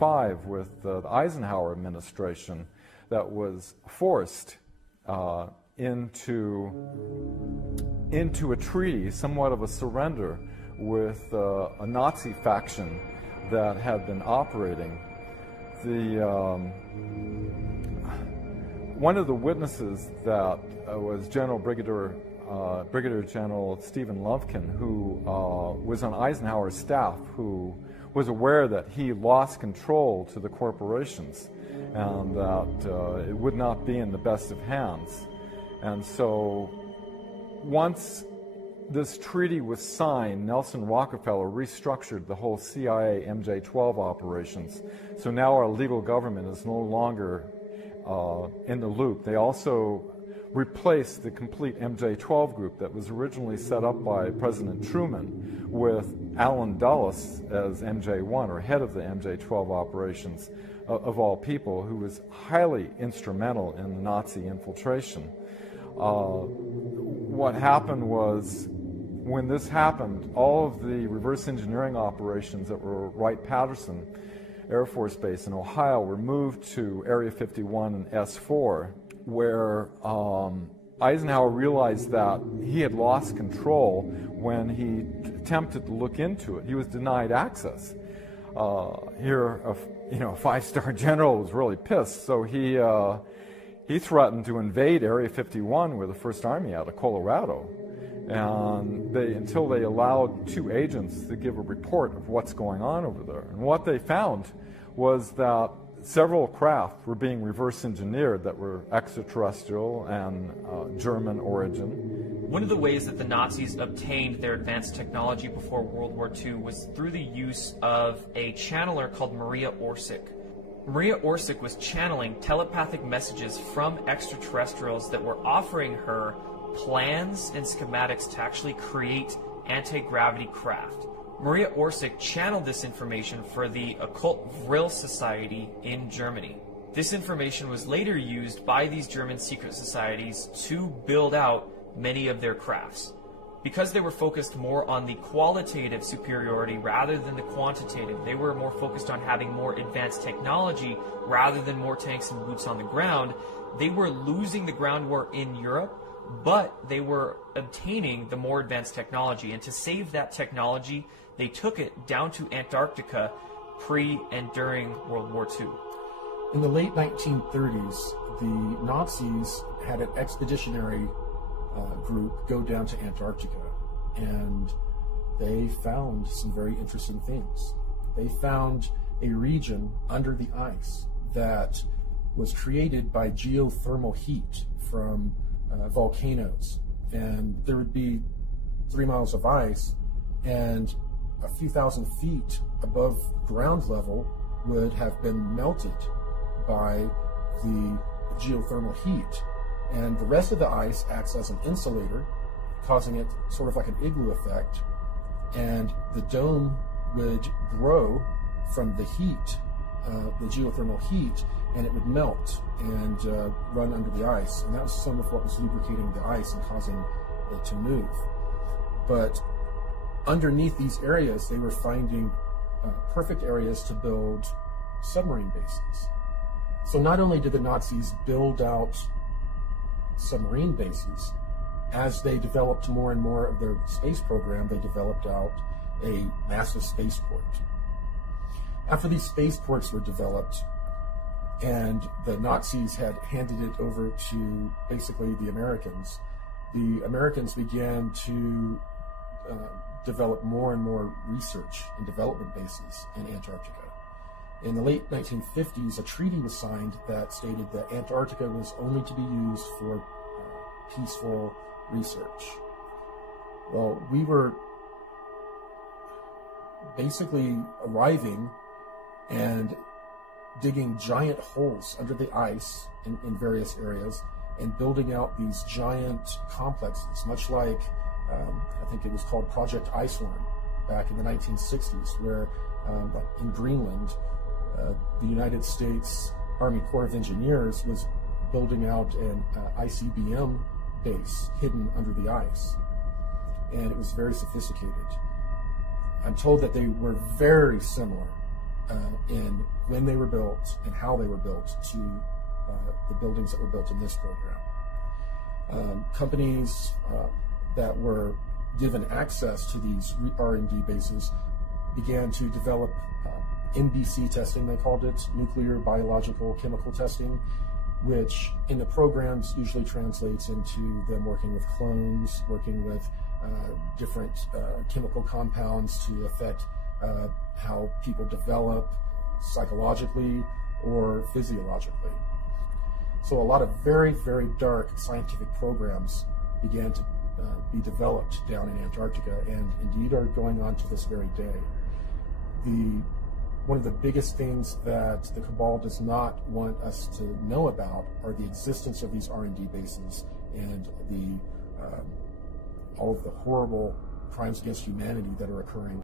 1945 with the Eisenhower administration that was forced into a treaty, somewhat of a surrender, with a Nazi faction that had been operating. One of the witnesses that was Brigadier General Stephen Lovkin, who was on Eisenhower's staff, who was aware that he lost control to the corporations and that it would not be in the best of hands. And so once this treaty was signed, Nelson Rockefeller restructured the whole CIA MJ-12 operations. So now our legal government is no longer in the loop. They also replaced the complete MJ-12 group that was originally set up by President Truman with Allen Dulles as MJ-1, or head of the MJ-12 operations of all people, who was highly instrumental in the Nazi infiltration. What happened was, when this happened, all of the reverse engineering operations that were Wright-Patterson Air Force Base in Ohio were moved to Area 51 and S4, where Eisenhower realized that he had lost control when he attempted to look into it. He was denied access. Here, a five-star general was really pissed, so he threatened to invade Area 51, where the First Army out of Colorado. And until they allowed two agents to give a report of what's going on over there. And what they found was that several craft were being reverse engineered that were extraterrestrial and German origin. One of the ways that the Nazis obtained their advanced technology before World War II was through the use of a channeler called Maria Orsic. Maria Orsic was channeling telepathic messages from extraterrestrials that were offering her plans and schematics to actually create anti-gravity craft. Maria Orsic channeled this information for the Occult Vril Society in Germany. This information was later used by these German secret societies to build out many of their crafts. Because they were focused more on the qualitative superiority rather than the quantitative, they were more focused on having more advanced technology rather than more tanks and boots on the ground. They were losing the ground war in Europe, but they were obtaining the more advanced technology. And to save that technology, they took it down to Antarctica pre and during World War II. In the late 1930s, the Nazis had an expeditionary group go down to Antarctica, and they found some very interesting things. They found a region under the ice that was created by geothermal heat from volcanoes, and there would be 3 miles of ice, and a few thousand feet above ground level would have been melted by the geothermal heat, and the rest of the ice acts as an insulator, causing it sort of like an igloo effect, and the dome would grow from the heat, the geothermal heat, and it would melt and run under the ice. And that was some of what was lubricating the ice and causing it to move. But underneath these areas, they were finding perfect areas to build submarine bases. So not only did the Nazis build out submarine bases, as they developed more and more of their space program, they developed out a massive spaceport. After these spaceports were developed, and the Nazis had handed it over to basically the Americans began to develop more and more research and development bases in Antarctica. In the late 1950s, a treaty was signed that stated that Antarctica was only to be used for peaceful research. Well, we were basically arriving and digging giant holes under the ice in various areas and building out these giant complexes, much like I think it was called Project Iceworm back in the 1960s, where in Greenland, the United States Army Corps of Engineers was building out an ICBM base hidden under the ice, and it was very sophisticated. I'm told that they were very similar in when they were built and how they were built to the buildings that were built in this program. Companies that were given access to these R&D bases began to develop NBC testing, they called it, nuclear, biological, chemical testing, which in the programs usually translates into them working with clones, working with different chemical compounds to affect how people develop psychologically or physiologically. So a lot of very, very dark scientific programs began to be developed down in Antarctica, and indeed are going on to this very day. One of the biggest things that the Cabal does not want us to know about are the existence of these R&D bases and all of the horrible crimes against humanity that are occurring